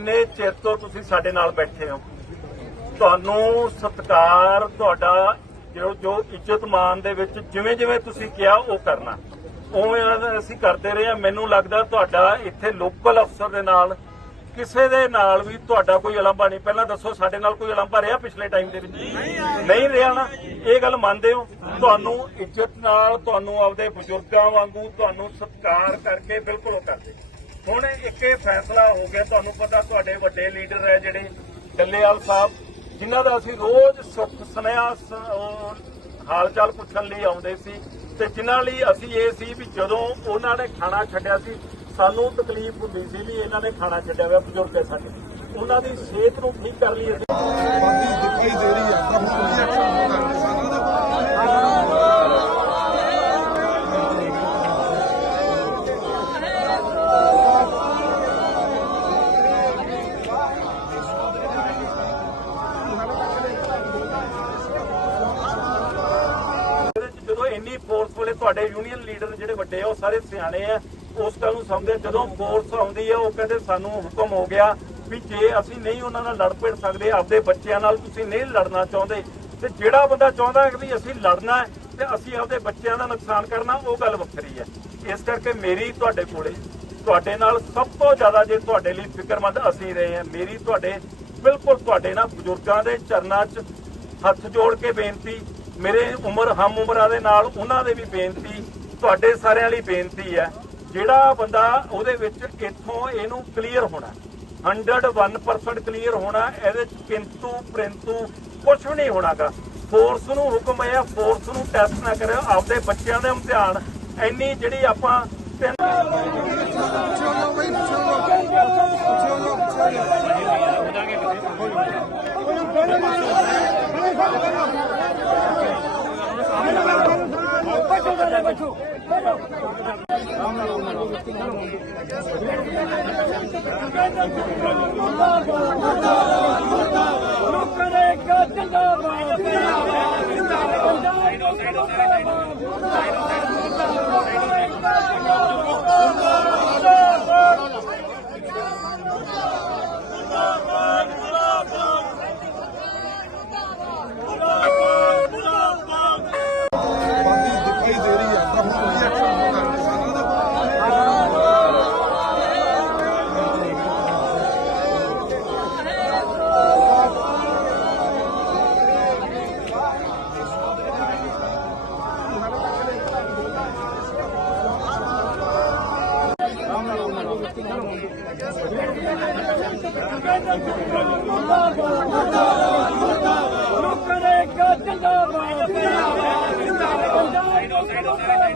ਕਿੰਨੇ ਚਿਰ ਤੋਂ ਤੁਸੀਂ ਸਾਡੇ ਨਾਲ ਬੈਠੇ ਹੋ, ਤੁਹਾਨੂੰ ਸਤਿਕਾਰ ਤੁਹਾਡਾ ਜੋ ਜੋ ਇੱਜ਼ਤ ਮਾਨ ਦੇ ਵਿੱਚ ਜਿਵੇਂ ਜਿਵੇਂ ਤੁਸੀਂ ਕਿਹਾ, ਉਹ ਕਰਨਾ। ਉਵੇਂ ਅਸੀਂ ਕਰਦੇ ਰਹੇ ਹਾਂ। ਮੈਨੂੰ ਲੱਗਦਾ ਤੁਹਾਡਾ ਇੱਥੇ ਲੋਕਲ ਅਫਸਰ ਦੇ ਨਾਲ, ਕਿਸੇ ਦੇ ਨਾਲ ਵੀ ਤੁਹਾਡਾ ਕੋਈ ਅਲੰਭਾ ਨਹੀਂ। ਪਹਿਲਾਂ ਦੱਸੋ, ਸਾਡੇ ਨਾਲ ਕੋਈ ਅਲੰਭਾ ਰਿਹਾ ਪਿਛਲੇ ਟਾਈਮ ਦੇ ਵਿੱਚ? ਨਹੀਂ ਰਿਹਾ ਨਾ। ਇਹ ਗੱਲ ਮੰਨਦੇ ਹੋ? ਤੁਹਾਨੂੰ ਇੱਜ਼ਤ ਨਾਲ, ਤੁਹਾਨੂੰ ਆਪਦੇ ਬਜ਼ੁਰਗਾਂ ਵਾਂਗੂ, ਤੁਹਾਨੂੰ ਸਤਿਕਾਰ ਕਰਕੇ ਬਿਲਕੁਲ ਉਹ ਕਰਦੇ। ਹੁਣ ਇੱਕ ਇਹ ਫੈਸਲਾ ਹੋ ਗਿਆ, ਤੁਹਾਨੂੰ ਪਤਾ ਤੁਹਾਡੇ ਵੱਡੇ ਲੀਡਰ ਹੈ ਜਿਹੜੇ ਡੱਲੇਵਾਲ ਸਾਹਿਬ, ਜਿਨ੍ਹਾਂ ਦਾ ਅਸੀਂ ਰੋਜ਼ ਸੁੱਖ ਸੁਨੇਹਾ ਸ- ਹਾਲ ਚਾਲ ਪੁੱਛਣ ਲਈ ਆਉਂਦੇ ਸੀ ਤੇ ਜਿਨ੍ਹਾਂ ਲਈ ਅਸੀਂ ਇਹ ਸੀ ਵੀ ਜਦੋਂ ਉਹਨਾਂ ਨੇ ਖਾਣਾ ਛੱਡਿਆ ਸੀ, ਸਾਨੂੰ ਤਕਲੀਫ ਹੁੰਦੀ ਸੀ ਵੀ ਇਹਨਾਂ ਨੇ ਖਾਣਾ ਛੱਡਿਆ ਹੋਇਆ ਬਜ਼ੁਰਗ ਹੈ ਸਾਡੇ ਉਹਨਾਂ ਦੀ ਸਿਹਤ ਨੂੰ ਠੀਕ ਕਰ ਲਈ ਅਸੀਂ। ਦਿਖਾਈ ਦੇ ਰਹੀ ਆ ਤਾਂ ਹੁਣ ਵੀ ਐਕਸ਼ਨ ਹੁੰਦਾ ਕਿਸਾਨਾਂ ਦਾ ਇਹਦੇ 'ਚ ਜਦੋਂ ਇੰਨੀ ਫੋਰਸ ਤੁਹਾਡੇ ਯੂਨੀਅਨ ਲੀਡਰ ਜਿਹੜੇ ਵੱਡੇ ਆ, ਉਹ ਸਾਰੇ ਸਿਆਣੇ ਆ, ਉਸ ਗੱਲ ਨੂੰ ਸਮਝਦੇ ਜਦੋਂ ਫੋਰਸ ਆਉਂਦੀ ਆ, ਉਹ ਕਹਿੰਦੇ ਸਾਨੂੰ ਹੁਕਮ ਹੋ ਗਿਆ ਵੀ ਜੇ ਅਸੀਂ ਨਹੀਂ ਉਹਨਾਂ ਨਾਲ ਲੜ ਪੜ ਸਕਦੇ, ਆਪਦੇ ਬੱਚਿਆਂ ਨਾਲ ਤੁਸੀਂ ਨਹੀਂ ਲੜਨਾ ਚਾਹੁੰਦੇ, ਤੇ ਜਿਹੜਾ ਬੰਦਾ ਚਾਹੁੰਦਾ ਹੈ ਵੀ ਅਸੀਂ ਲੜਨਾ ਤੇ ਅਸੀਂ ਆਪਦੇ ਬੱਚਿਆਂ ਦਾ ਨੁਕਸਾਨ ਕਰਨਾ, ਉਹ ਗੱਲ ਵੱਖਰੀ ਹੈ। ਇਸ ਕਰਕੇ ਮੇਰੀ ਤੁਹਾਡੇ ਕੋਲੇ, ਤੁਹਾਡੇ ਨਾਲ ਸਭ ਤੋਂ ਜ਼ਿਆਦਾ ਜੇ ਤੁਹਾਡੇ ਲਈ ਫਿਕਰਮੰਦ ਅਸੀਂ ਰਹੇ ਹਾਂ, ਮੇਰੀ ਤੁਹਾਡੇ, ਬਿਲਕੁਲ ਤੁਹਾਡੇ ਨਾਲ ਬਜ਼ੁਰਗਾਂ ਦੇ ਚਰਨਾਂ 'ਚ ਹੱਥ ਜੋੜ ਕੇ ਬੇਨਤੀ ਮੇਰੇ ਉਮਰ, ਹਮ ਉਮਰਾਂ ਦੇ ਨਾਲ ਉਹਨਾਂ ਦੇ ਵੀ ਬੇਨਤੀ, ਤੁਹਾਡੇ ਸਾਰਿਆਂ ਲਈ ਬੇਨਤੀ ਹੈ, ਜਿਹੜਾ ਬੰਦਾ ਉਹਦੇ ਵਿੱਚ ਇੱਥੋਂ ਇਹਨੂੰ ਕਲੀਅਰ ਹੋਣਾ 101% ਕਲੀਅਰ ਹੋਣਾ ਇਹਦੇ ਚ ਕਿੰਤੂ ਪ੍ਰਿੰਤੂ ਕੁਝ ਵੀ ਨਹੀਂ ਹੋਣਾਗਾ। ਫੋਰਸ ਨੂੰ ਹੁਕਮ ਹੈ ਫੋਰਸ ਨੂੰ ਟੈਸਟ ਨਾ ਕਰਿਓ, ਆਪਦੇ ਬੱਚਿਆਂ ਦੇ ਇਮਤਿਹਾਨ ਇੰਨੀ ਜਿਹੜੀ ਆਪਾਂ ਤਿੰਨ ਬਾਕੀ مرداوا مرداوا مرداوا مرداوا مرداوا